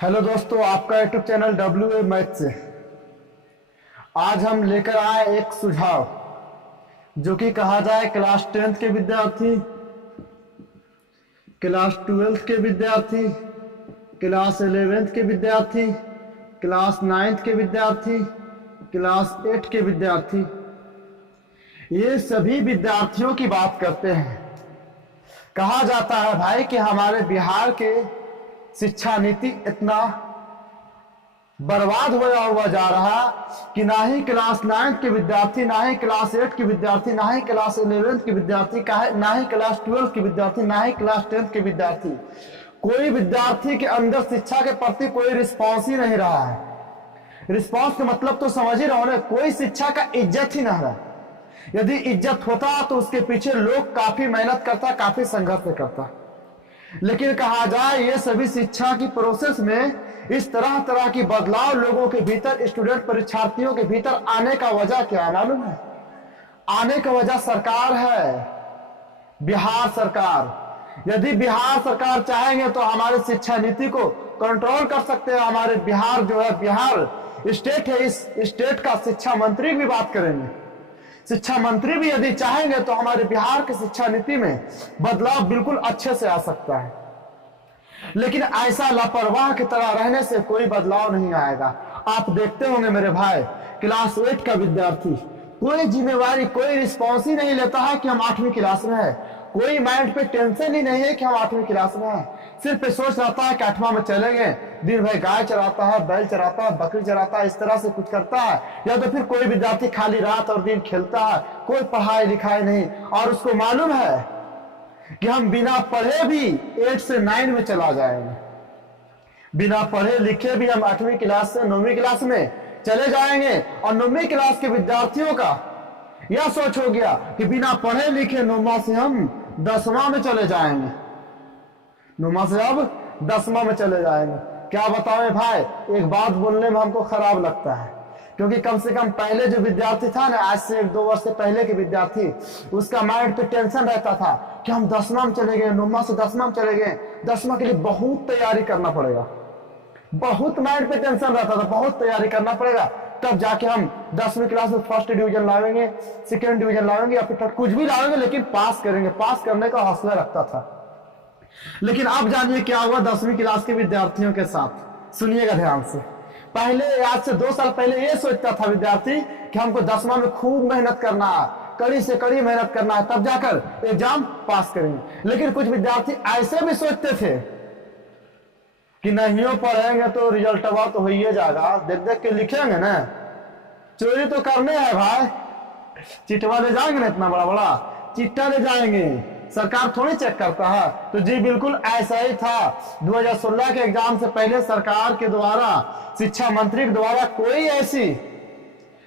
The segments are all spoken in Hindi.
हेलो दोस्तों, आपका यूट्यूब चैनल WA मैथ से आज हम लेकर आए एक सुझाव जो कि कहा जाए क्लास 10th के विद्यार्थी, क्लास 12th के विद्यार्थी, क्लास 11th के विद्यार्थी, क्लास 9th के विद्यार्थी, क्लास 8 के विद्यार्थी, ये सभी विद्यार्थियों की बात करते हैं। कहा जाता है भाई कि हमारे बिहार के शिक्षा नीति इतना बर्बाद होया हुआ जा रहा कि ना ही क्लास 9th के विद्यार्थी, ना ही क्लास 8 के विद्यार्थी, ना ही क्लास 11th के विद्यार्थी, ना ही क्लास 12 के विद्यार्थी, ना ही क्लास 10th के विद्यार्थी, कोई विद्यार्थी के अंदर शिक्षा के प्रति कोई रिस्पॉन्स ही नहीं रहा है। रिस्पॉन्स का मतलब तो समझ ही रहो ना, कोई शिक्षा का इज्जत ही नहीं रहा। यदि इज्जत होता तो उसके पीछे लोग काफी मेहनत करता, काफी संघर्ष करता। लेकिन कहा जाए ये सभी शिक्षा की प्रोसेस में इस तरह तरह की बदलाव लोगों के भीतर, स्टूडेंट परीक्षार्थियों के भीतर आने का वजह क्या मालूम है? आने का वजह सरकार है, बिहार सरकार। यदि बिहार सरकार चाहेंगे तो हमारे शिक्षा नीति को कंट्रोल कर सकते हैं। हमारे बिहार जो है, बिहार स्टेट है, इस स्टेट का शिक्षा मंत्री भी बात करेंगे। शिक्षा मंत्री भी यदि चाहेंगे तो हमारे बिहार की शिक्षा नीति में बदलाव बिल्कुल अच्छे से आ सकता है। लेकिन ऐसा लापरवाह की तरह रहने से कोई बदलाव नहीं आएगा। आप देखते होंगे मेरे भाई, क्लास 8 का विद्यार्थी कोई जिम्मेवारी, कोई रिस्पॉन्स ही नहीं लेता है कि हम 8वीं क्लास में है। कोई माइंड पे टेंशन ही नहीं है कि हम 8वीं क्लास में है। सिर्फ सोच रहता है कि 8वां में चले गए, दिन भर गाय चराता है, बैल चराता है, बकरी चराता है, इस तरह से कुछ करता है। या तो फिर कोई विद्यार्थी खाली रात और दिन खेलता है, कोई पढ़ाई लिखाई नहीं, और उसको मालूम है कि हम बिना पढ़े भी 8 से 9 में चला जाएंगे, बिना पढ़े लिखे भी हम 8वीं क्लास से 9वीं क्लास में चले जाएंगे। और 9वीं क्लास के विद्यार्थियों का यह सोच हो गया कि बिना पढ़े लिखे 9वां से हम 10वां में चले जाएंगे, 9वां से अब 10वां में चले जाएंगे। क्या बताएं भाई, एक बात बोलने में हमको खराब लगता है, क्योंकि कम से कम पहले जो विद्यार्थी था ना, आज से 1-2 वर्ष से पहले के विद्यार्थी, उसका माइंड पे टेंशन रहता था कि हम 10वां में चले गए, 9वां से 10वां में चले गए, 10वां के लिए बहुत तैयारी करना पड़ेगा। बहुत माइंड पे टेंशन रहता था, बहुत तैयारी करना पड़ेगा, तब जाके हम 10वीं क्लास में फर्स्ट डिवीजन लाएंगे, सेकेंड डिवीजन लाएंगे, या फिर कुछ भी लाएंगे, लेकिन पास करेंगे। पास करने का हौसला रखता था। लेकिन अब जानिए क्या हुआ 10वीं क्लास के विद्यार्थियों के साथ। सुनिएगा ध्यान से। पहले, आज से 2 साल पहले ये सोचता था विद्यार्थी कि हमको 10वां में खूब मेहनत करना है, कड़ी से कड़ी मेहनत करना है, तब जाकर एग्जाम पास करेंगे। लेकिन कुछ विद्यार्थी ऐसे भी सोचते थे कि नहीं पढ़ेंगे तो रिजल्ट तो हो ही जाएगा, देख देख के लिखेंगे ना, चोरी तो करने है भाई, चिट्ठा ले जाएंगे ना, इतना बड़ा बड़ा चिट्ठा ले जाएंगे, सरकार थोड़ी चेक करता है। तो जी बिल्कुल ऐसा ही था। 2016 के एग्जाम से पहले सरकार के द्वारा, शिक्षा मंत्री के द्वारा कोई ऐसी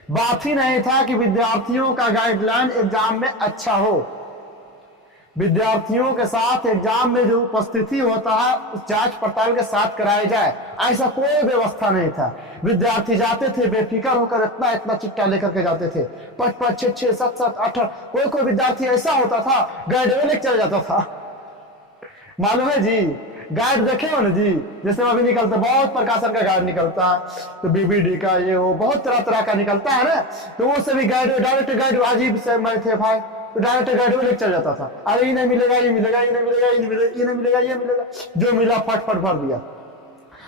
बात ही नहीं था कि विद्यार्थियों का गाइडलाइन एग्जाम में अच्छा हो। विद्यार्थियों के साथ एग्जाम में जो उपस्थिति होता है उस जांच पड़ताल के साथ कराई जाए, ऐसा कोई व्यवस्था नहीं था। विद्यार्थी जाते थे बेफिक्र होकर, इतना इतना चिट्ठा लेकर के जाते थे, 5-5, 6-6, 7-7, 8। कोई विद्यार्थी ऐसा होता था गाइड में लेकर चला जाता था। मालूम है जी, गाइड देखे हो ना जी, जैसे अभी निकलता, बहुत प्रकाशन का गाइड निकलता है, तो BBD का ये वो बहुत तरह तरह का निकलता है ना, तो वो सभी गाइड, डायरेक्ट गाइड अजीब से मैं थे भाई, तो डायरेक्ट गाइड में लेकर चल जाता था। अरे ये नहीं मिलेगा, ये मिलेगा, ये नहीं मिलेगा, ये नहीं मिलेगा, ये नहीं मिलेगा, ये मिलेगा, जो मिला फट भर दिया।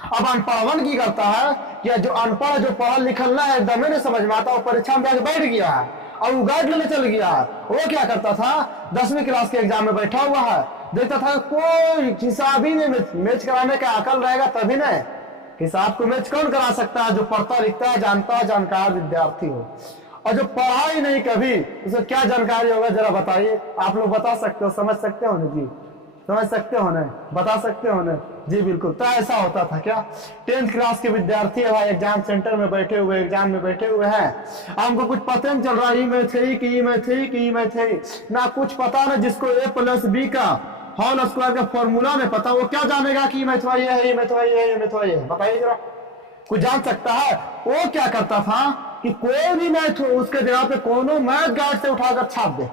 अब अनपढ़ की करता है कि जो अनपढ़, जो पढ़ा लिखल ना है, एकदम नहीं समझ में आता, वो परीक्षा में जाकर बैठ गया है और वो गाइड लेने चल गया है। वो क्या करता था, 10वीं क्लास के एग्जाम में बैठा हुआ है, देखता था कोई हिसाब ही नहीं, मैच कराने का अकल रहेगा तभी नहीं। हिसाब को मैच कौन करा सकता है? जो पढ़ता लिखता है, जानता है, जानकार विद्यार्थी हो। और जो पढ़ा ही नहीं कभी, उसे क्या जानकारी होगा जरा बताइए। आप लोग बता सकते हो, समझ सकते हो ना जी, समझ सकते हो ना, बता सकते हो ना जी? बिल्कुल। तो ऐसा होता था क्या, 10th क्लास के विद्यार्थी है भाई, एग्जाम सेंटर में बैठे हुए, एग्जाम में बैठे हुए हैं, हमको कुछ पता नहीं चल रहा, ई में थे कि ई में थे कि ई में थे ना, कुछ पता ना। जिसको A+B का होल स्क्वायर का फॉर्मूला में पता, वो क्या जानेगा कि ई में थोड़ा ये है, ई में थोड़ा ये है, ई में थोड़ा ये है? बताइए जरा, कुछ जान सकता है? वो क्या करता था कि कोई भी मैथ हो, उसके जगह पे कोनो मैथ गाइड से उठाकर छाप दे,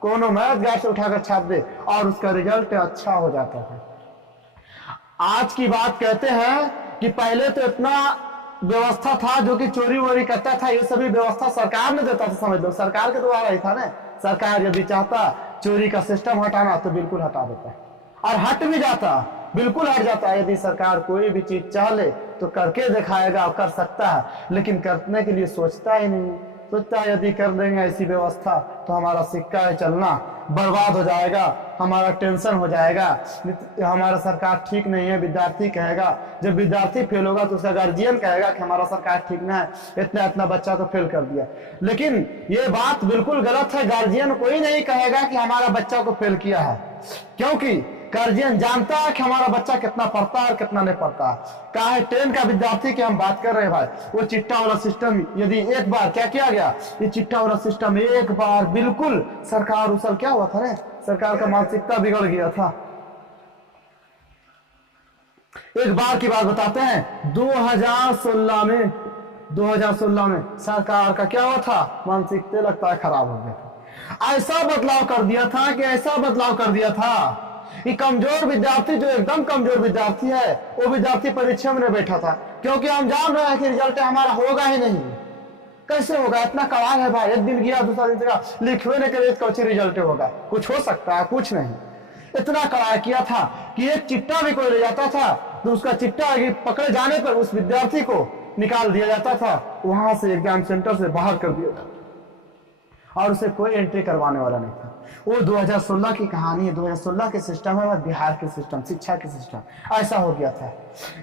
कोनो मैथ गाइड से उठाकर छाप दे, और उसका रिजल्ट अच्छा हो जाता है। आज की बात कहते हैं कि पहले तो इतना व्यवस्था था, जो कि चोरी वोरी करता था, ये सभी व्यवस्था सरकार ने देता था। समझ लो सरकार के द्वारा ही था ना। सरकार यदि चाहता चोरी का सिस्टम हटाना तो बिल्कुल हटा देता, और हट भी जाता, बिल्कुल हट जाता है। यदि सरकार कोई भी चीज चाह ले तो करके दिखाएगा, कर सकता है, लेकिन करने के लिए सोचता ही नहीं। सोचता है यदि कर देंगे ऐसी व्यवस्था तो हमारा सिक्का है चलना बर्बाद हो जाएगा, हमारा टेंशन हो जाएगा, हमारा सरकार ठीक नहीं है, विद्यार्थी कहेगा। जब विद्यार्थी फेल होगा तो उसका गार्जियन कहेगा कि हमारा सरकार ठीक नहीं है, इतना इतना बच्चा को फेल कर दिया। लेकिन ये बात बिल्कुल गलत है। गार्जियन कोई नहीं कहेगा कि हमारा बच्चा को फेल किया है, क्योंकि गार्जियन जानता है कि हमारा बच्चा कितना पढ़ता है और कितना नहीं पढ़ता है। कहा है 10 का विद्यार्थी की हम बात कर रहे हैं भाई, वो चिट्टा वाला सिस्टम यदि एक बार क्या किया गया, ये चिट्टा वाला सिस्टम एक बार बिल्कुल सरकार उसल क्या हुआ था, सरकार का मानसिकता बिगड़ गया था। एक बार की बात बताते हैं, 2016 में सरकार का क्या हुआ था, मानसिकता लगता है खराब हो गया था। ऐसा बदलाव कर दिया था कि ऐसा बदलाव कर दिया था कि कमजोर विद्यार्थी, जो एकदम कमजोर विद्यार्थी है, वो विद्यार्थी परीक्षा में बैठा था, क्योंकि हम जान रहे हैं कि रिजल्ट हमारा होगा ही नहीं। कैसे होगा, इतना कड़ाई है भाई। एक दिन गया दूसरा दिन गया, लिखवे नहीं करे तो रिजल्ट होगा, कुछ हो सकता है, कुछ नहीं। इतना कड़ाई किया था कि एक चिट्टा भी कोई ले जाता था तो उसका चिट्टा पकड़े जाने पर उस विद्यार्थी को निकाल दिया जाता था, वहां से एग्जाम सेंटर से बाहर कर दिया था, और उसे कोई एंट्री करवाने वाला नहीं था। वो 2016 की कहानी है। 2016 के सिस्टम है, बिहार के सिस्टम, शिक्षा के सिस्टम ऐसा हो गया था,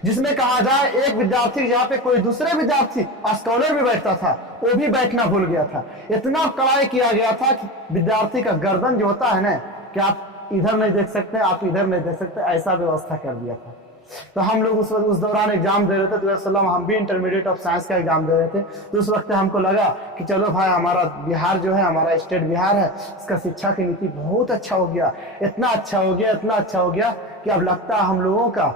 जिसमें कहा जाए एक विद्यार्थी जहाँ पे कोई दूसरे विद्यार्थी स्कॉलर भी बैठता था, वो भी बैठना भूल गया था। इतना कड़ाई किया गया था कि विद्यार्थी का गर्दन जो होता है ना, कि आप इधर नहीं देख सकते, आप इधर नहीं देख सकते, ऐसा व्यवस्था कर दिया था। तो हम लोग उस दौरान एग्जाम दे रहे थे 2016 में, हम भी इंटरमीडिएट ऑफ साइंस का एग्जाम दे रहे थे। तो उस वक्त हमको लगा कि चलो भाई, हमारा बिहार जो है, हमारा स्टेट बिहार है, इसका शिक्षा की नीति बहुत अच्छा हो गया, इतना अच्छा हो गया, इतना अच्छा हो गया कि अब लगता है हम लोगों का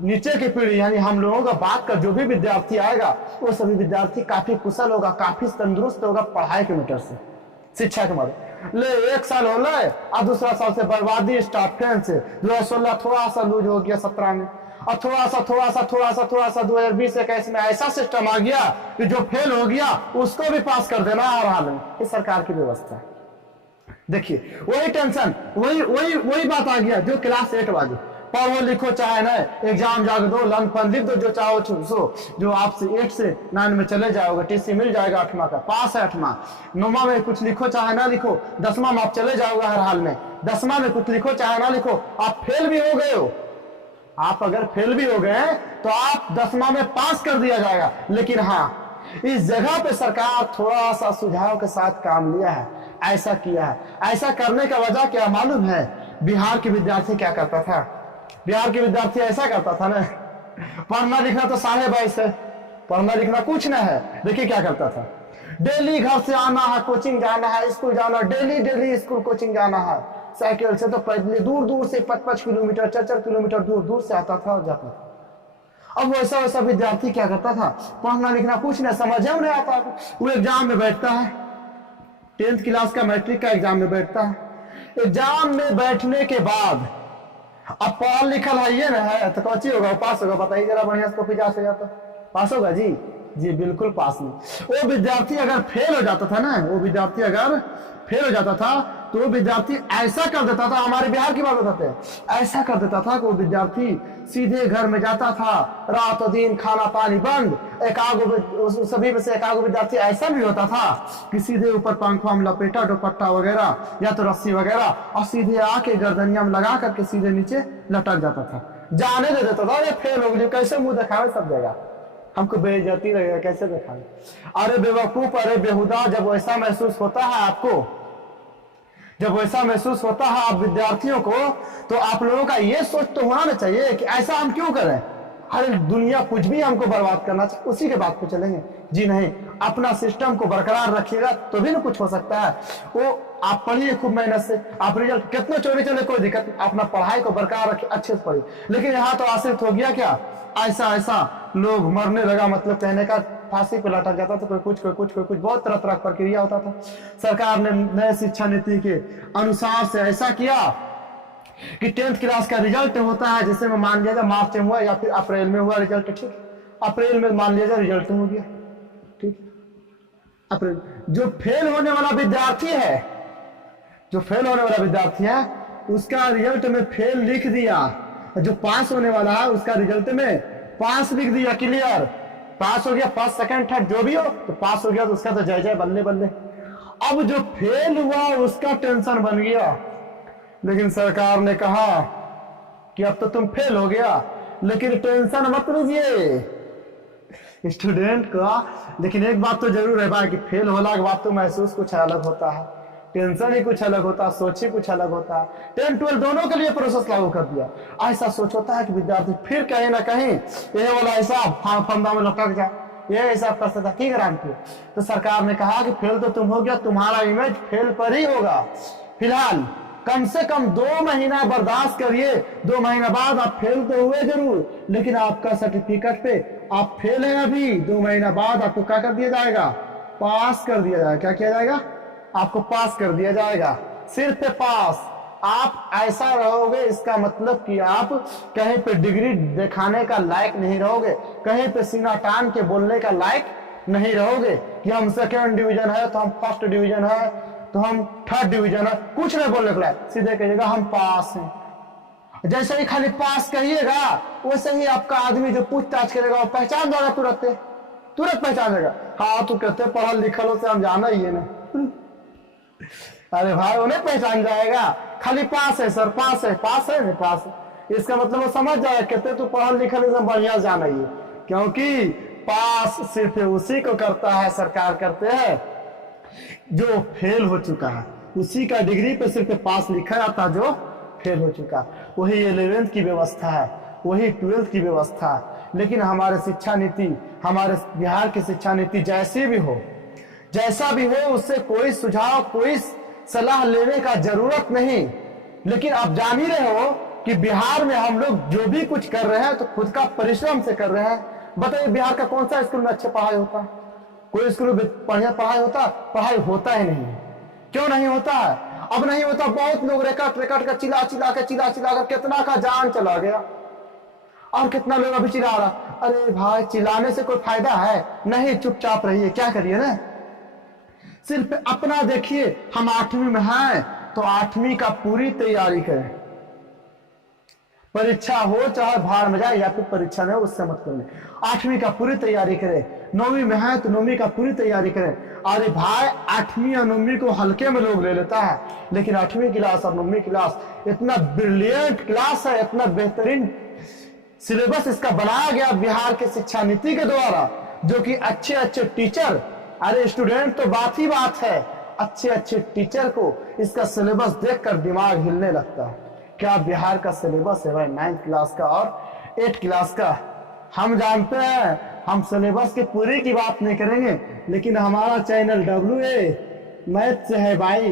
नीचे की पीढ़ी, यानी हम लोगों का बाद का जो भी विद्यार्थी आएगा, वो सभी विद्यार्थी काफी कुशल होगा, काफी तंदुरुस्त होगा पढ़ाई के मैटर से, शिक्षा के मदद ले। एक साल हो गए और दूसरा साल से बर्बादी स्टार्ट फेल से। 2016 थोड़ा सा लूज हो गया, 17 में, और थोड़ा सा 2020-21 में ऐसा सिस्टम आ गया कि जो फेल हो गया उसको भी पास कर देना हर हाल में। ये सरकार की व्यवस्था है। देखिए वही टेंशन, वही बात आ गया जो क्लास 8 वाली, पढ़ो लिखो चाहे ना, एग्जाम जाके दो, लन फन लिख दो, जो चाहो सो, जो आपसे 8 से 9 में चले जाओगे, टीसी मिल जाएगा 8वां का, पास है 8वां। 9वां में कुछ लिखो चाहे ना लिखो, 10वां में आप चले जाओगे हर हाल में। 10वां में कुछ लिखो चाहे ना लिखो, आप फेल भी हो गए हो, आप अगर फेल भी हो गए तो आप 10वां में पास कर दिया जाएगा। लेकिन हाँ, इस जगह पे सरकार थोड़ा सा सुझाव के साथ काम लिया है, ऐसा किया है। ऐसा करने का वजह क्या मालूम है? बिहार के विद्यार्थी क्या करता था, बिहार के विद्यार्थी ऐसा करता था ना, पढ़ना लिखना तो 22.5 है, पढ़ना लिखना कुछ ना है। देखिए क्या करता था, डेली घर से आना है, कोचिंग जाना है, स्कूल जाना, डेली स्कूल कोचिंग जाना है, साइकिल से तो पैदल दूर दूर से 5-5 किलोमीटर 4-4 किलोमीटर दूर दूर से आता था और जाता था। अब वैसा विद्यार्थी क्या करता था, पढ़ना लिखना कुछ नहीं, समझ में नहीं आता, वो एग्जाम में बैठता है, 10th क्लास का मैट्रिक का एग्जाम में बैठता है। एग्जाम में बैठने के बाद अब पढ़ा लिखल है ये ना है, तो कौची होगा, पास होगा? बताइए जरा, बढ़िया से कॉपी जांच हो जाता, पास होगा जी? जी बिल्कुल पास नहीं। वो विद्यार्थी अगर फेल हो जाता था ना, वो विद्यार्थी अगर फेल हो जाता था तो वो विद्यार्थी ऐसा कर देता था, हमारे बिहार की बात बताते हैं, ऐसा कर देता था कि वो विद्यार्थी सीधे घर में जाता था, रात और दिन खाना पानी बंद। सभी में से एकागो विद्यार्थी ऐसा भी होता था कि सीधे ऊपर पंखा में लपेटा दुपट्टा वगैरह या तो रस्सी वगैरह, और सीधे आके गर्दनिया में लगा करके सीधे नीचे लटक जाता था, जाने दे देता था। अरे फेल हो गई, कैसे मुंह दिखावे सब जगह, हमको बेइज्जती लगेगा, कैसे दिखावे? अरे बेवकूफ, अरे बेहुदा। जब वैसा महसूस होता है आपको, जब वैसा महसूस होता है आप विद्यार्थियों को, तो आप लोगों का ये सोच तो होना ना चाहिए कि ऐसा हम क्यों करें, अरे दुनिया कुछ भी हमको बर्बाद करना चाहिए, उसी के बात पे चलेंगे। जी नहीं, अपना सिस्टम को बरकरार रखिएगा तो भी ना कुछ हो सकता है। वो आप पढ़िए खूब मेहनत से, आप रिजल्ट कितना चोरी चले कोई दिक्कत, अपना पढ़ाई को बरकरार रखिए, अच्छे से पढ़िए। लेकिन यहाँ तो आश्रित हो गया क्या, ऐसा लोग मरने लगा, मतलब कहने का फांसी पे लटक जाता था, कोई कुछ बहुत तरह तरह प्रक्रिया होता था। सरकार ने नए शिक्षा नीति के अनुसार से ऐसा किया कि 10th क्लास का रिजल्ट होता है, जैसे में मान लिया जाए मार्च में हुआ या फिर अप्रैल में हुआ रिजल्ट, ठीक है, अप्रैल में मान लिया जाए रिजल्ट हो गया, ठीक, अप्रैल। जो फेल होने वाला विद्यार्थी है, जो फेल होने वाला विद्यार्थी है उसका रिजल्ट में फेल लिख दिया, जो पास होने वाला है उसका रिजल्ट में पास लिख दिया, क्लियर, पास हो गया, फर्स्ट सेकंड थर्ड जो भी हो तो पास हो गया, तो उसका तो जय जय बल्ले बल्ले। अब जो फेल हुआ उसका टेंशन बन गया, लेकिन सरकार ने कहा कि अब तो तुम फेल हो गया, लेकिन टेंशन मत लीजिए स्टूडेंट का। लेकिन एक बात तो जरूर है भाई कि फेल होने के बाद तो महसूस कुछ अलग होता है, टेंशन ही कुछ अलग होता है, सोच ही कुछ अलग होता है। 10 12 दोनों के लिए प्रोसेस लागू कर दिया। ऐसा सोच होता है कि विद्यार्थी फिर कहीं ना कहीं ये वाला हिसाब फंदा में लटक जाए, ये हिसाब कर सकता की गारंटी। तो सरकार ने कहा कि फेल तो तुम हो गया, तुम्हारा इमेज फेल पर ही होगा, फिलहाल कम से कम 2 महीना बर्दाश्त करिए, 2 महीना बाद आप फेल तो हुए जरूर, लेकिन आपका सर्टिफिकेट पे आप फेल हैं अभी, 2 महीना बाद आपको क्या कर दिया जाएगा, पास कर दिया जाएगा। क्या किया जाएगा, आपको पास कर दिया जाएगा, सिर्फ पास। आप ऐसा रहोगे इसका मतलब कि आप कहीं पे डिग्री दिखाने का लायक नहीं रहोगे, कहीं पे सीना तान के बोलने का लायक नहीं रहोगे कि हम 2nd डिवीजन है तो हम 1st डिवीजन है तो हम 3rd डिवीजन है, कुछ नहीं बोलने के लायक, सीधे कहिएगा हम पास हैं। जैसे ही खाली पास कहिएगा वैसे ही आपका आदमी जो पूछताछ करेगा वो पहचान जाएगा, तुरंत पहचान जाएगा। हाँ तू कहते पढ़ल लिखल से हम जाना ही है ना अरे भाई उन्हें पहचान जाएगा, खाली पास है सर, पास है ना, पास है, इसका मतलब वो समझ जाएगा कहते तू पढ़ल लिखल से बढ़िया जाना ही है, क्योंकि पास सिर्फ उसी को करता है, सरकार करते हैं जो फेल हो चुका है, उसी का डिग्री पे सिर्फ पास लिखा जाता है जो फेल हो चुका। वही 11th की व्यवस्था है, वही 12th की व्यवस्था है। लेकिन हमारे शिक्षा नीति, हमारे बिहार की शिक्षा नीति जैसी भी हो, जैसा भी हो, उससे कोई सुझाव कोई सलाह लेने का जरूरत नहीं। लेकिन आप जान ही रहे हो कि बिहार में हम लोग जो भी कुछ कर रहे हैं तो खुद का परिश्रम से कर रहे हैं। बताइए बिहार का कौन सा स्कूल में अच्छे पढ़ाई होता है, कोई स्कूल में बढ़िया पढ़ाई होता ही नहीं है। क्यों नहीं होता है, अब नहीं होता, बहुत लोग रेकट का चिल्ला कर कितना का जान चला गया, और कितना लोग अभी चिल्ला रहा। अरे भाई चिल्लाने से कोई फायदा है नहीं, चुपचाप रहिए, क्या करिए ना, सिर्फ अपना देखिए। हम 8वीं में हैं तो 8वीं का पूरी तैयारी करें, परीक्षा हो चाहे भाड़ में जाए या फिर परीक्षा नहीं हो उससे मत करें, 8वीं का पूरी तैयारी करें। 9वीं में है तो 9वीं का पूरी तैयारी करें। अरे भाई 8वीं और 9वीं को हल्के में लोग ले लेता है, लेकिन 8वीं क्लास और 9वीं क्लास इतना ब्रिलियंट क्लास है, इतना बेहतरीन सिलेबस इसका बनाया गया बिहार के शिक्षा नीति के द्वारा, जो कि अच्छे टीचर, अरे स्टूडेंट तो बात ही बात है, अच्छे टीचर को इसका सिलेबस देखकर दिमाग हिलने लगता है। क्या बिहार का सिलेबस है भाई 9th क्लास का और 8th क्लास का। हम जानते हैं, हम सिलेबस की पूरी की बात नहीं करेंगे, लेकिन हमारा चैनल WA मैथ से है भाई।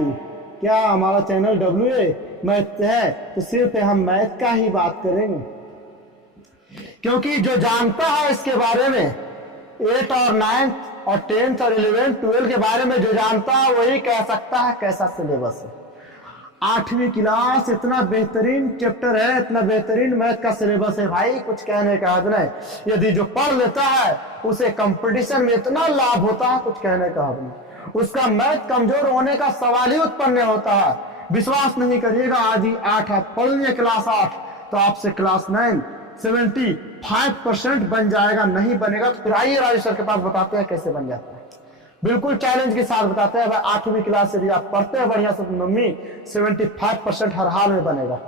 क्या हमारा चैनल WA मैथ से है तो सिर्फ हम मैथ का ही बात करेंगे, क्योंकि जो जानता है इसके बारे में 8 और 9th और 10th और 11th 12 के बारे में जो जानता है वही कह सकता है कैसा सिलेबस है। 8वीं क्लास इतना बेहतरीन चैप्टर है, इतना बेहतरीन मैथ का सिलेबस है भाई, कुछ कहने का हद नहीं। यदि जो पढ़ लेता है उसे कंपटीशन में इतना लाभ होता है, कुछ कहने का हद नहीं। उसका मैथ कमजोर होने का सवाल ही उत्पन्न होता है। विश्वास नहीं करिएगा, आज ही 8 आप पढ़ लिए क्लास 8 तो आपसे क्लास 9 75% बन जाएगा। नहीं बनेगा तो फिर आइए राजेश सर के पास, बताते हैं कैसे बन जाता है, बिल्कुल चैलेंज के साथ बताते हैं। 8वीं क्लास यदि आप पढ़ते हैं बढ़िया से तो 9वीं 75% हर हाल में बनेगा।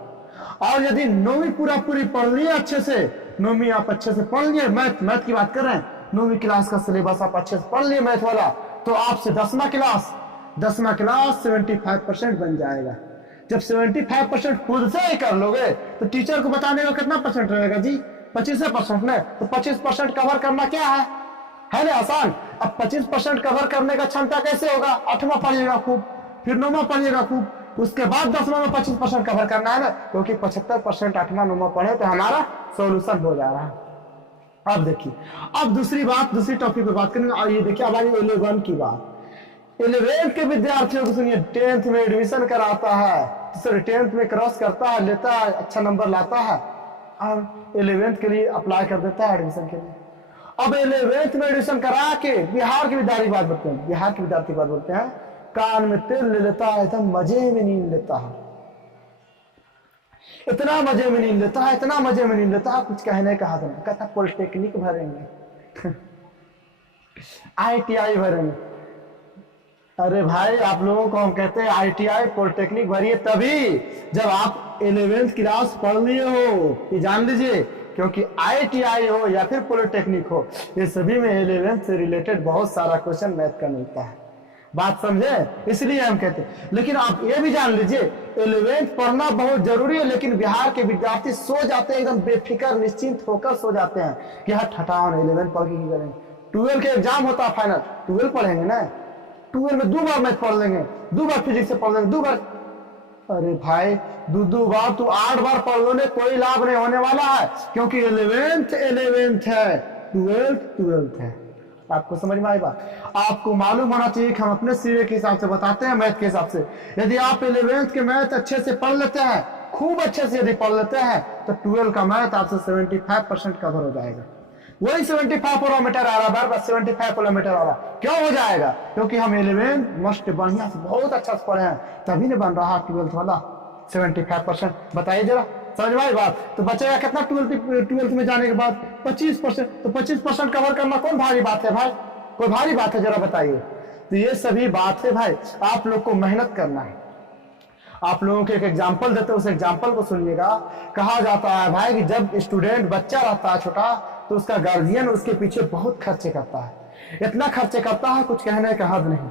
और यदि 9वीं पूरी पढ़ लिए अच्छे से, 9वीं आप अच्छे से पढ़ लिए, मैथ की बात कर रहे हैं, 9वीं क्लास का सिलेबस आप अच्छे से पढ़ लिए मैथ वाला, तो आपसे 10वां क्लास 75% बन जाएगा। जब 75% खुद से ही कर लोगे तो टीचर को बताने का कितना परसेंट रहेगा जी, 25% ने, तो 25% कवर करना क्या है ना आसान। अब 25% कवर करने का क्षमता कैसे होगा, 8वां पढ़िएगा खूब, फिर 9वां पढ़िएगा खूब, उसके बाद 10वां में 25% कवर करना है ना, क्योंकि 75% 8वां 9वां पढ़े तो हमारा सोल्यूशन हो जा रहा है। अब देखिए, अब दूसरी टॉपिक पे बात करेंगे। और ये देखिए अब आई 11 की बात। 11th के विद्यार्थियों को सुनिए, 10th में एडमिशन कराता है तो 10th में क्रॉस करता है, लेता है, अच्छा नंबर लाता है और 11th के लिए अप्लाई कर देता है एडमिशन के लिए। अब 11th में एडमिशन करा के बिहार के विद्यार्थी की बात बोलते हैं, कान में तेल ले लेता है, एकदम मजे में नींद लेता है, इतना मजे में नींद लेता है, कुछ कहने का हद नहीं। कहता पॉलिटेक्निक भरेंगे ITI भरेंगे। अरे भाई आप लोगों को हम कहते हैं ITI पॉलिटेक्निक भरिए तभी जब आप 11th क्लास पढ़ लिए हो, ये जान लीजिए, क्योंकि ITI हो या फिर पॉलिटेक्निक हो, ये सभी में 11th से रिलेटेड बहुत सारा क्वेश्चन मैथ का मिलता है। बात समझे? इसलिए हम कहते हैं। लेकिन आप ये भी जान लीजिए 11th पढ़ना बहुत जरूरी है, लेकिन बिहार के विद्यार्थी सो जाते हैं, एकदम बेफिक्र निश्चिंत होकर सो जाते हैं कि हाँ हटाओ ना 11th पढ़ के की करेंगे, 12 के एग्जाम होता है फाइनल, 12 पढ़ेंगे ना, 12 में 2 बार मैथ पढ़ लेंगे, 2 बार फिजिक्स से पढ़ लेंगे, 2 बार। अरे भाई 2 बार तू 8 बार पढ़ लो, कोई लाभ नहीं होने वाला है, क्योंकि 11th है, 12th है। आपको समझ में आई बात? आपको मालूम होना चाहिए कि हम अपने सिरे के हिसाब से बताते हैं, मैथ के हिसाब से। यदि आप 11th के मैथ अच्छे से पढ़ लेते हैं, खूब अच्छे से यदि पढ़ लेते हैं, तो 12 का मैथ आपसे 75% कवर हो जाएगा। वही 75 किलोमीटर आ रहा, बार 75 किलोमीटर आ रहा, क्यों हो जाएगा? क्योंकि हम 11th मस्त बढ़िया से बहुत अच्छा से पढ़े हैं, तभी नहीं बन रहा 12th वाला 75%। बताइए जरा, समझ में आई बात? तो बचेगा कितना 12th में जाने के बाद? 25%। तो 25% कवर करना कौन भारी बात है भाई? कोई भारी बात है? जरा बताइए। तो ये सभी बात है भाई, आप लोग को मेहनत करना है। आप लोगों को एक एग्जाम्पल देते हैं, उस एग्जाम्पल को सुनिएगा। कहा जाता है भाई कि जब स्टूडेंट बच्चा रहता है छोटा, तो उसका गार्जियन उसके पीछे बहुत खर्चे करता है, इतना खर्चे करता है कुछ कहने का हद नहीं,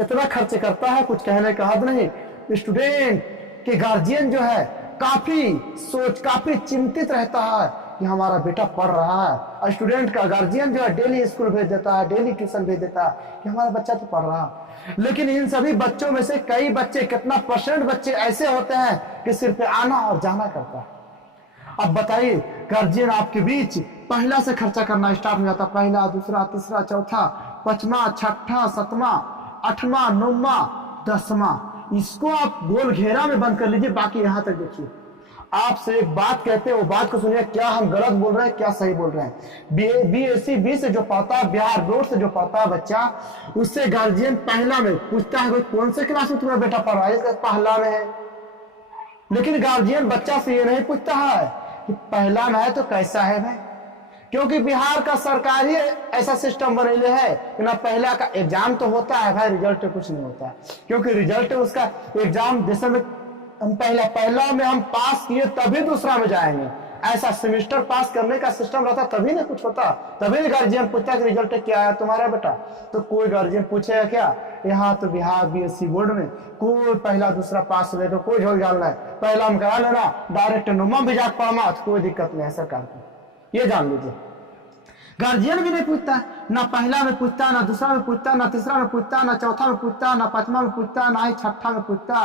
इतना खर्चे करता है कुछ कहने का हद नहीं। स्टूडेंट के गार्जियन जो है काफी चिंतित रहता है कि हमारा बेटा पढ़ रहा है, और स्टूडेंट का गार्जियन जो है डेली स्कूल भेज देता है, डेली ट्यूशन भेज देता है कि हमारा बच्चा तो पढ़ रहा है। लेकिन इन सभी बच्चों में से कई बच्चे, कितना % बच्चे ऐसे होते हैं कि सिर्फ आना और जाना करता है। अब बताइए, गार्जियन आपके बीच पहला से खर्चा करना स्टार्ट हो जाता, पहला, दूसरा, तीसरा, चौथा, 5वां, 6वां, 7वां, 8वां, 9वां, 10वां, इसको आप गोल घेरा में बंद कर लीजिए, बाकी यहां तक देखिए। आपसे एक बात कहते हैं, वो बात को सुनिए, क्या हम गलत बोल रहे हैं, क्या सही बोल रहे हैं। BSc B से जो पढ़ता है, बिहार बोर्ड से जो पढ़ता है बच्चा, उससे गार्जियन पहला में पूछता है कौन से क्लास में तुम्हारा बेटा पढ़ रहा है? पहला में है। लेकिन गार्जियन बच्चा से ये नहीं पूछता है कि पहला में है तो कैसा है भाई, क्योंकि बिहार का सरकार ही ऐसा सिस्टम बनेले है कि ना पहला का एग्जाम तो होता है भाई, रिजल्ट कुछ नहीं होता है, क्योंकि रिजल्ट उसका एग्जाम जैसे में हम पहला में हम पास किए तभी दूसरा में जाएंगे, ऐसा सेमेस्टर पास करने का सिस्टम रहता तभी ना कुछ होता, तभी गार्जियन पूछता कि रिजल्ट क्या है तुम्हारा बेटा। तो कोई गार्जियन पूछेगा क्या? यहाँ तो बिहार BSc बोर्ड में कोई पहला दूसरा पास हुए तो कोई झोल डालना है, पहला में करा लेना, डायरेक्ट 9वां भी जाकर पढ़ना तो कोई दिक्कत नहीं है सरकार को, ये जान लीजिए। गार्जियन भी नहीं पूछता, ना पहला में पूछता, ना दूसरा में पूछता, ना तीसरा में पूछता, ना चौथा में पूछता, ना 5वां में पूछता, ना ही 6ठा में पूछता,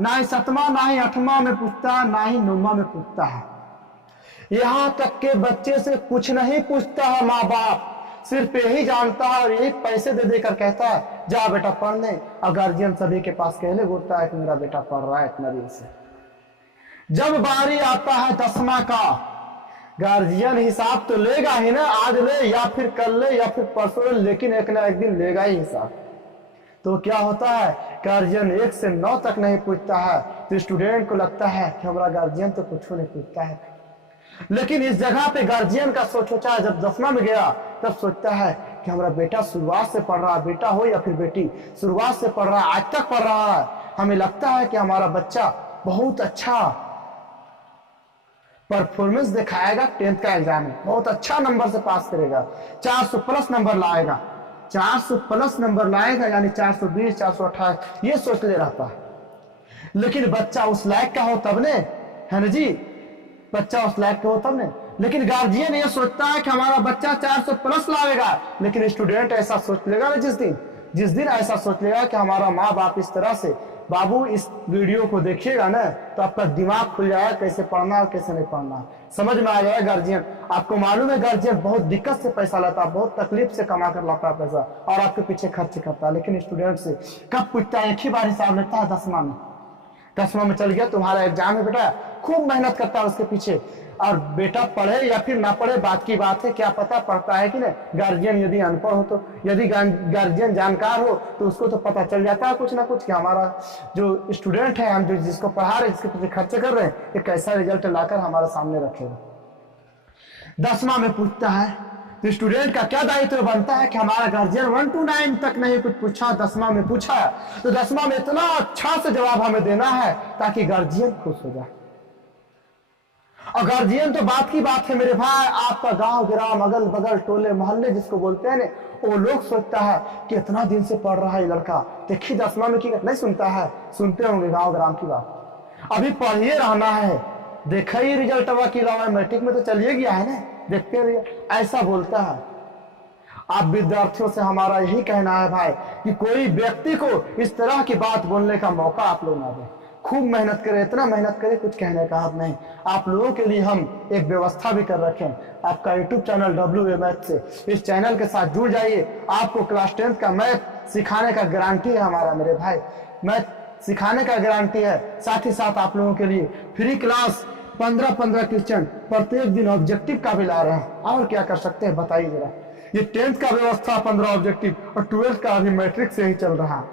ना ही 7वां, ना ही 8वां में पूछता, ना ही 9वां में पूछता है। यहां तक के बच्चे से कुछ नहीं पूछता है माँ बाप, सिर्फ यही जानता है और यही पैसे दे देकर कहता है जा बेटा पढ़ने, और गार्जियन सभी के पास कहले घूरता है कि मेरा बेटा पढ़ रहा है इतना दिन से। जब बारी आता है 10वां का, गार्जियन हिसाब तो लेगा ही ना, आज ले या फिर कल ले या फिर परसों ले, लेकिन एक ना एक दिन लेगा ही हिसाब। तो क्या होता है, गार्जियन 1 से 9 तक नहीं पूछता है, तो स्टूडेंट को लगता है कि हमारा गार्जियन तो कुछ नहीं पूछता है। लेकिन इस जगह पे गार्जियन का सोच होता है, जब 10वां में गया तब सोचता है कि हमारा बेटा शुरुआत से पढ़ रहा है, बेटा हो या फिर बेटी, शुरुआत से पढ़ रहा है, आज तक पढ़ रहा है, हमें लगता है कि हमारा बच्चा बहुत अच्छा परफॉर्मेंस दिखाएगा, 10th का एग्जाम में बहुत अच्छा नंबर से पास करेगा, 400+ नंबर लाएगा, 400+ नंबर लाएगा, यानी 420, 428, ये सोच ले रहता है। लेकिन बच्चा उस लायक का हो तब ने, है ना जी, बच्चा उस लायक का हो तब ने। लेकिन गार्जियन ये सोचता है कि हमारा बच्चा 400+ लाएगा, लेकिन स्टूडेंट ऐसा सोच लेगा ना, जिस दिन ऐसा सोच लेगा कि हमारा माँ बाप इस तरह से, बाबू इस वीडियो को देखिएगा ना तो आपका दिमाग खुल जाएगा, कैसे पढ़ना और कैसे नहीं पढ़ना समझ में आ जाएगा। गार्जियन, आपको मालूम है गार्जियन बहुत दिक्कत से पैसा लाता है, बहुत तकलीफ से कमा कर लाता है पैसा, और आपके पीछे खर्च करता है। लेकिन स्टूडेंट से कब पूछता है? एक ही बार हिसाब लेता है 10वां में, 10वां में चल गया, तुम्हारा एग्जाम है बेटा, खूब मेहनत करता है उसके पीछे। और बेटा पढ़े या फिर ना पढ़े बात की बात है, क्या पता पढ़ता है कि नहीं। गार्जियन यदि अनपढ़ हो तो, यदि गार्जियन जानकार हो तो उसको तो पता चल जाता है कुछ ना कुछ कि हमारा जो स्टूडेंट है, हम जो जिसको पढ़ा रहे हैं, जिसके पीछे खर्चे कर रहे हैं, ये कैसा रिजल्ट लाकर हमारे सामने रखेगा। 10वां में पूछता है तो स्टूडेंट का क्या दायित्व बनता है कि हमारा गार्जियन 1 to 9 तक नहीं कुछ पूछा, 10वां में पूछा, तो 10वां में इतना अच्छा से जवाब हमें देना है ताकि गार्जियन खुश हो जाए। और गार्जियन तो बात की बात है मेरे भाई, आपका गांव ग्राम अगल बगल टोले मोहल्ले जिसको बोलते हैं ना, वो लोग सोचता है कि इतना दिन से पढ़ रहा है लड़का, देखिए 10वां में की नहीं सुनता है, सुनते होंगे गांव ग्राम की बात। अभी पढ़िए रहना है, देखा ही रिजल्ट हुआ कि मैट्रिक में तो चलिए गया है ना, देखते रहिए, ऐसा बोलता है। आप विद्यार्थियों से हमारा यही कहना है भाई कि कोई व्यक्ति को इस तरह की बात बोलने का मौका आप लोग ना दें। खूब मेहनत करें, इतना मेहनत करें कुछ कहने का हाथ नहीं। आप लोगों के लिए हम एक व्यवस्था भी कर रखे हैं, आपका यूट्यूब चैनल WA मैथ से, इस चैनल के साथ जुड़ जाइए। आपको क्लास 10th का मैथ सिखाने का गारंटी है हमारा मेरे भाई, मैथ सिखाने का गारंटी है। साथ ही साथ आप लोगों के लिए फ्री क्लास 15-15 क्वेश्चन प्रत्येक दिन ऑब्जेक्टिव का भी ला रहे हैं। और क्या कर सकते हैं बताइए जरा। ये 10th का व्यवस्था 15 ऑब्जेक्टिव और 12th का अभी मैट्रिक से ही चल रहा है,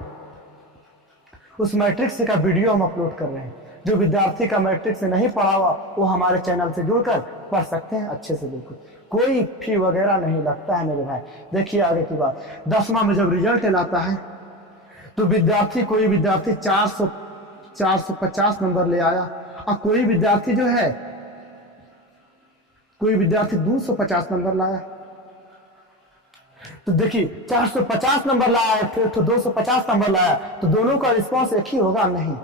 उस मैट्रिक से का वीडियो हम अपलोड कर रहे हैं। जो विद्यार्थी का मैट्रिक से नहीं पढ़ा हुआ वो हमारे चैनल से जुड़कर पढ़ सकते हैं अच्छे से, बिल्कुल कोई फी वगैरह नहीं लगता है मेरे भाई। देखिए आगे की बात, 10वां में जब रिजल्ट लाता है तो विद्यार्थी, कोई विद्यार्थी 450 नंबर ले आया, और कोई विद्यार्थी जो है, कोई विद्यार्थी 250 नंबर लाया। तो देखिए 450 नंबर लाया है, फिर तो 250 नंबर लाया, तो दोनों का रिस्पॉन्स एक ही होगा नहीं।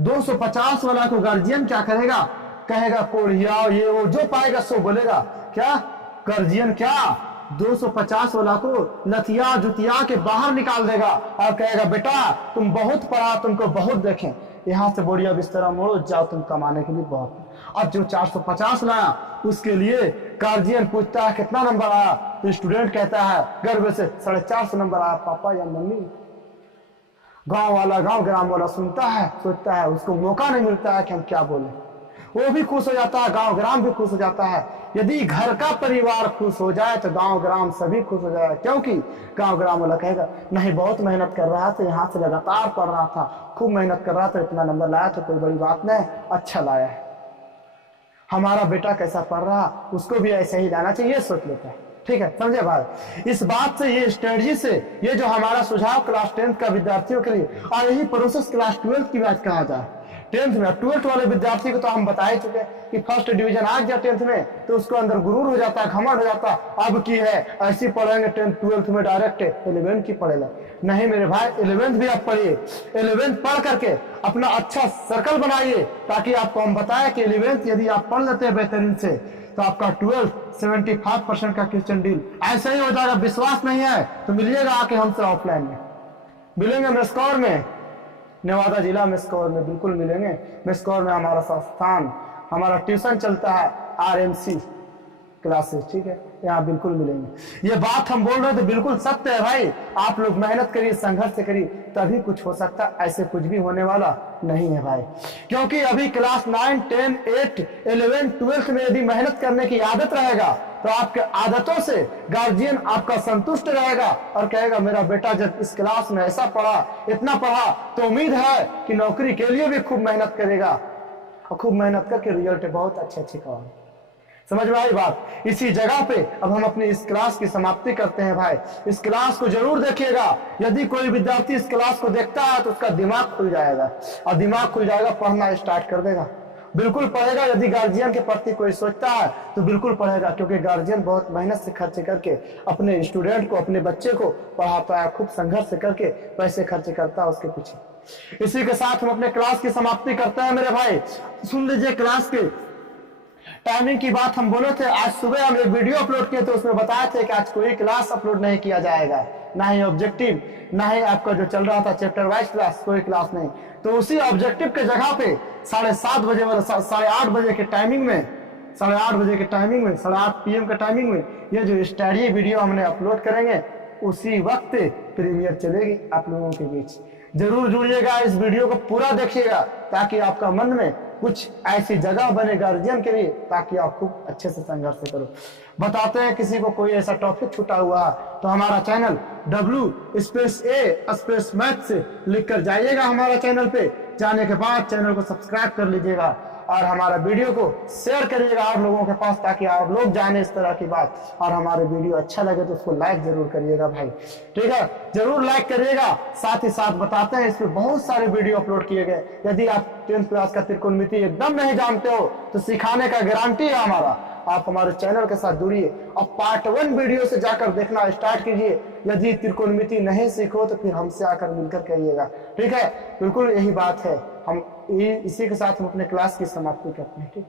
250 वाला को गार्जियन क्या करेगा, कहेगा कोढ़िया ये वो, जो पाएगा सो बोलेगा। क्या गार्जियन क्या 250 वाला को लतिया जुतिया के बाहर निकाल देगा और कहेगा बेटा तुम बहुत पढ़ा, तुमको बहुत देखें, यहाँ से बोरिया बिस्तरा मोड़ो, जाओ तुम कमाने के लिए बहुत। अब जो 450 लाया उसके लिए गार्जियन पूछता है कितना नंबर आया, तो स्टूडेंट कहता है गर्व से 450 नंबर आया पापा या मम्मी। गांव वाला, गांव ग्राम वाला सुनता है, सोचता है, उसको मौका नहीं मिलता है कि हम क्या बोले। वो भी खुश हो जाता है, गांव ग्राम भी खुश हो जाता है। यदि घर का परिवार खुश हो जाए तो गांव ग्राम सभी खुश हो जाए, क्योंकि गांव ग्राम वाला कहेगा नहीं बहुत मेहनत कर रहा था, यहाँ से लगातार पढ़ रहा था, खूब मेहनत कर रहा था, इतना नंबर लाया तो कोई बड़ी बात नहीं, अच्छा लाया है, हमारा बेटा कैसा पढ़ रहा उसको भी ऐसे ही लाना चाहिए, ये सोच लेता है। ठीक है, समझे भाई। इस बात से, ये स्ट्रेटजी से, ये जो हमारा सुझाव क्लास 10th का विद्यार्थियों के लिए, और यही प्रोसेस क्लास 12th की बात कहा जाए। 10th में 12th वाले विद्यार्थी को तो हम बता ही चुके कि फर्स्ट डिवीजन आ गया 10th में तो उसको अंदर गुरूर हो जाता है, घमंड हो जाता है। अब की है ऐसी पढ़ेंगे 10th 12th में डायरेक्ट 11th की पढ़ेगा। नहीं मेरे भाई, 11th भी आप पढ़िए, 11th पढ़ करके अपना अच्छा सर्कल बनाइए, ताकि आपको हम बताएं कि 11th यदि आप पढ़ लेते हैं बेहतरीन से तो आपका 12th 75% का क्वेश्चन डील ऐसे ही हो जाएगा। विश्वास नहीं है तो मिलिएगा आके हमसे ऑफलाइन में, मिलेंगे मेस्कौर में, नेवादा जिला मेस्कौर में बिल्कुल मिलेंगे। मेस्कौर में हमारा संस्थान, हमारा ट्यूशन चलता है RMC क्लासेस, ठीक है, यहाँ बिल्कुल मिलेंगे। ये बात हम बोल रहे थे बिल्कुल सत्य है भाई। आप लोग मेहनत करिए, संघर्ष करिए, तभी कुछ हो सकता है, ऐसे कुछ भी होने वाला नहीं है भाई। क्योंकि अभी क्लास 9, 10, 8, 11, 12 में यदि मेहनत करने की आदत रहेगा तो आपके आदतों से गार्जियन आपका संतुष्ट रहेगा और कहेगा मेरा बेटा जब इस क्लास में ऐसा पढ़ा, इतना पढ़ा, तो उम्मीद है कि नौकरी के लिए भी खूब मेहनत करेगा और खूब मेहनत करके रिजल्ट बहुत अच्छे करेगा। समझ में आई बात। इसी जगह पे अब हम अपनी इस क्लास की समाप्ति करते हैं भाई। इस क्लास को जरूर देखिएगा। यदि कोई विद्यार्थी इस क्लास को देखता है तो उसका दिमाग खुल जाएगा, और दिमाग खुल जाएगा पढ़ना स्टार्ट कर देगा, बिल्कुल पढ़ेगा। यदि गार्जियन के प्रति कोई सोचता है तो बिल्कुल पढ़ेगा, क्योंकि गार्जियन बहुत मेहनत से खर्च करके अपने स्टूडेंट को, अपने बच्चे को पढ़ाता है, खूब संघर्ष करके पैसे खर्च करता है उसके पीछे। इसी के साथ हम अपने क्लास की समाप्ति करते हैं मेरे भाई। सुन लीजिए क्लास के टाइमिंग की बात हम बोले थे। आज सुबह हम एक वीडियो अपलोड किए थे, उसमें बताए थे कि आज कोई क्लास अपलोड नहीं किया जाएगा, ना ही ऑब्जेक्टिव, ना ही आपका जो चल रहा था चैप्टर वाइज क्लास, कोई क्लास नहीं। तो उसी ऑब्जेक्टिव के जगह पे 7:30 बजे वाला 8:30 बजे के टाइमिंग में, 8:30 बजे के टाइमिंग में, 8:30 PM के टाइमिंग में ये जो स्टडी वीडियो हमने अपलोड करेंगे, उसी वक्त प्रीमियर चलेगी आप लोगों के बीच। जरूर जुड़िएगा, इस वीडियो को पूरा देखिएगा ताकि आपका मन में कुछ ऐसी जगह बने गार्जियन के लिए ताकि आप खूब अच्छे से संघर्ष करो। बताते हैं किसी को कोई ऐसा टॉपिक छूटा हुआ तो हमारा चैनल W_A_मैथ से लिखकर जाइएगा हमारा चैनल पे। जाने के बाद चैनल को सब्सक्राइब कर लीजिएगा और हमारा वीडियो को शेयर करिएगा और लोगों के पास ताकि आप लोग जाने इस तरह की बात। और हमारे वीडियो अच्छा लगे तो उसको लाइक जरूर करिएगा भाई, ठीक है, जरूर लाइक करिएगा। साथ ही साथ बताते हैं इसमें बहुत सारे वीडियो अपलोड किए गए। यदि आप 10th क्लास का त्रिकोणमिति एकदम नहीं जानते हो तो सिखाने का गारंटी है हमारा। आप हमारे चैनल के साथ जुड़िए और पार्ट 1 वीडियो से जाकर देखना स्टार्ट कीजिए। यदि त्रिकोणमिति नहीं सीखो तो फिर हमसे आकर मिलकर कहिएगा, ठीक है। बिल्कुल यही बात है। हम इसी के साथ हम अपने क्लास की समाप्ति करते हैं, ठीक।